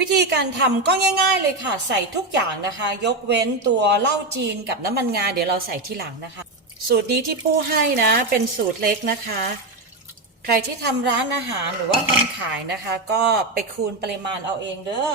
วิธีการทำก็ง่ายๆเลยค่ะ ใส่ทุกอย่างนะคะ ยกเว้นตัวเหล้าจีนกับน้ำมันงาเดี๋ยวเราใส่ทีหลังนะคะ สูตรนี้ที่ปู้ให้นะ เป็นสูตรเล็กนะคะ ใครที่ทำร้านอาหารหรือว่าทำขายนะคะ ก็ไปคูณปริมาณเอาเองเด้อ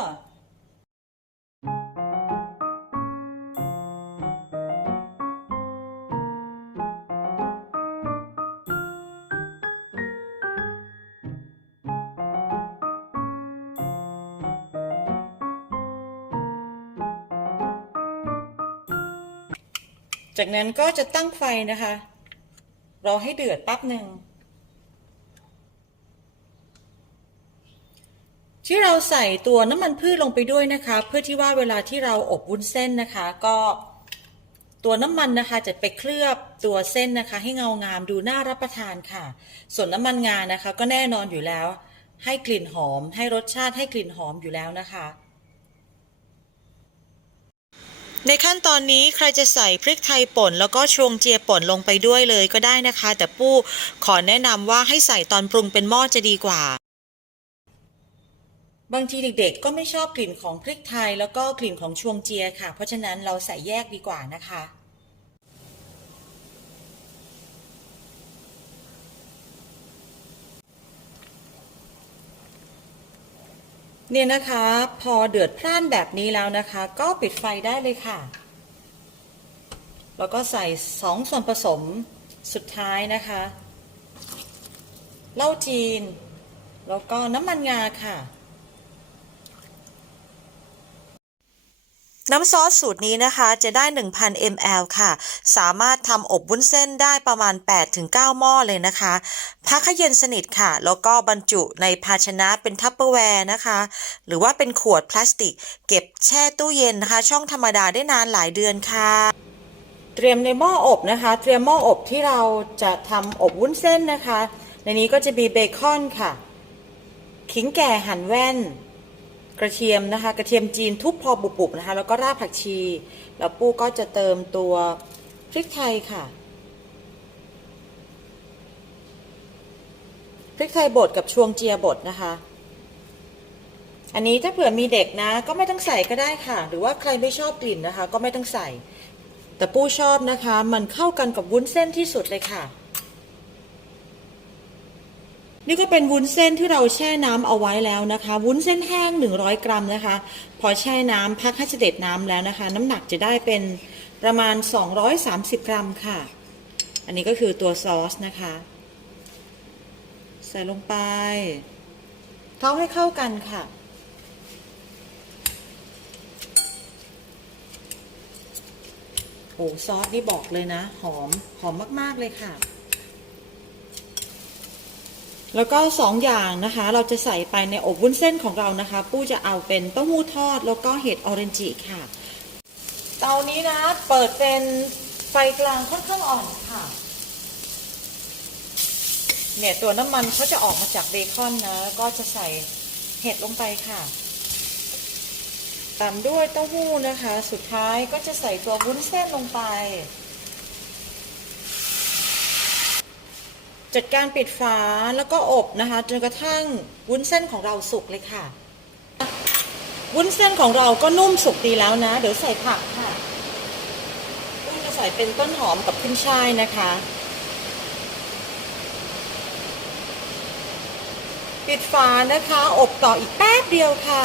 จากนั้นก็จะตั้งไฟนะคะ รอให้เดือดแป๊บหนึ่ง ที่เราใส่ตัวน้ำมันพืชลงไปด้วยนะคะ เพื่อที่ว่าเวลาที่เราอบวุ้นเส้นนะคะ ก็ตัวน้ำมันนะคะจะไปเคลือบตัวเส้นนะคะ ให้เงางามดูน่ารับประทานค่ะ ส่วนน้ำมันงานะคะ ก็แน่นอนอยู่แล้ว ให้กลิ่นหอม ให้รสชาติให้กลิ่นหอมอยู่แล้วนะคะ ในขั้นตอนนี้ใครจะใส่พริกไทยป่น แล้วก็ชวงเจียป่นลงไปด้วยเลยก็ได้นะคะ แต่ปู้ขอแนะนำว่าให้ใส่ตอนปรุงเป็นหม้อจะดีกว่า บางทีเด็กๆ ก็ไม่ชอบกลิ่นของพริกไทยแล้วก็กลิ่นของชวงเจียค่ะ เพราะฉะนั้นเราใส่แยกดีกว่านะคะ เนี่ยนะคะ พอเดือดพร่านแบบนี้แล้วนะคะ ก็ปิดไฟได้เลยค่ะ แล้วก็ใส่สองส่วนผสมสุดท้ายนะคะเหล้าจีน แล้วก็น้ำมันงาค่ะ น้ำซอสสูตรนี้นะคะจะได้ 1,000 ml ค่ะ สามารถทำอบวุ้นเส้นได้ประมาณ 8-9 หม้อเลยนะคะพักให้เย็นสนิทค่ะ แล้วก็บรรจุในภาชนะเป็นทัพเปอร์แวร์นะคะ หรือว่าเป็นขวดพลาสติก เก็บแช่ตู้เย็นนะคะ ช่องธรรมดาได้นานหลายเดือนค่ะ เตรียมในหม้ออบนะคะ เตรียมหม้ออบที่เราจะทำอบวุ้นเส้นนะคะ ในนี้ก็จะมีเบคอนค่ะ ขิงแก่หั่นแว่น กระเทียมนะคะ กระเทียมจีนทุบพอบุบๆนะคะ แล้วก็รากผักชี แล้วปู้ก็จะเติมตัวพริกไทยค่ะ พริกไทยบดกับชวงเจียบดนะคะ อันนี้ถ้าเผื่อมีเด็กนะ ก็ไม่ต้องใส่ก็ได้ค่ะ หรือว่าใครไม่ชอบกลิ่นนะคะ ก็ไม่ต้องใส่ แต่ปู้ชอบนะคะ มันเข้ากันกับวุ้นเส้นที่สุดเลยค่ะ นี่ก็เป็นวุ้นเส้นที่เราแช่น้ำเอาไว้แล้วนะคะ วุ้นเส้นแห้ง 100 กรัมนะคะ พอแช่น้ำพักให้เสด็จน้ำแล้วนะคะ น้ำหนักจะได้เป็นประมาณ 230 กรัมค่ะ อันนี้ก็คือตัวซอสนะคะ ใส่ลงไปเท้าให้เข้ากันค่ะโอ้ซอสนี่บอกเลยนะ หอมหอมมาก ๆ เลยค่ะ แล้วก็สองอย่างนะคะ เราจะใส่ไปในอบวุ้นเส้นของเรานะคะ ปู้จะเอาเป็นเต้าหู้ทอด แล้วก็เห็ดออเรนจิค่ะ เตานี้นะ เปิดเป็นไฟกลางค่อนข้างอ่อนค่ะ เนี่ยตัวน้ำมันเขาจะออกมาจากเบคอนนะ ก็จะใส่เห็ดลงไปค่ะตามด้วยเต้าหู้นะคะ สุดท้ายก็จะใส่ตัววุ้นเส้นลงไป จัดการปิดฝาแล้วก็อบนะคะจนกระทั่งวุ้นเส้นของเราสุกเลยค่ะ วุ้นเส้นของเราก็นุ่มสุกดีแล้วนะ เดี๋ยวใส่ผักค่ะกุ้งจะใส่เป็นต้นหอมกับขึ้นช่ายนะคะ ปิดฝานะคะ อบต่ออีกแป๊บเดียวค่ะ